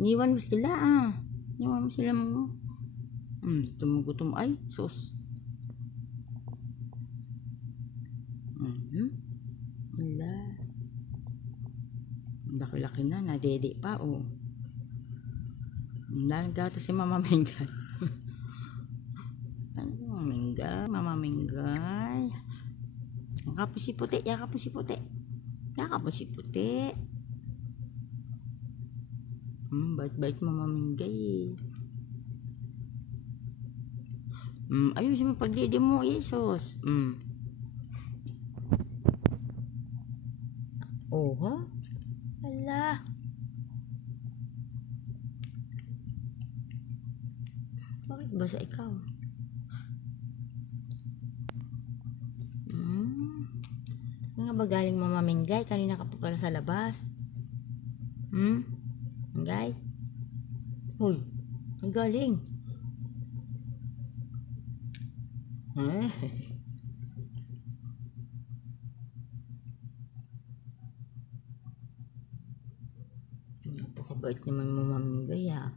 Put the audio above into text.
Iniwan mo sila ah. Iniwan mo sila mo. Tumugutom ay. Sus. Wala. Laki-laki na. Nadede pa oh. Nagata si Mama Mingay. Ano Mingay? Mama Mingay. Yakap si puti. Yakap si puti. Yakap si puti. Bait-bait Mama Mingay. Ayun si pagdede mo, Jesus. Oh, ha? Ala. Bakit ba sa ikaw? Nga ba galing Mama Mingay? Kanina ka pa pala sa labas. Mingay? Hoy, ang galing. Napakabait naman Mama Mingay ah.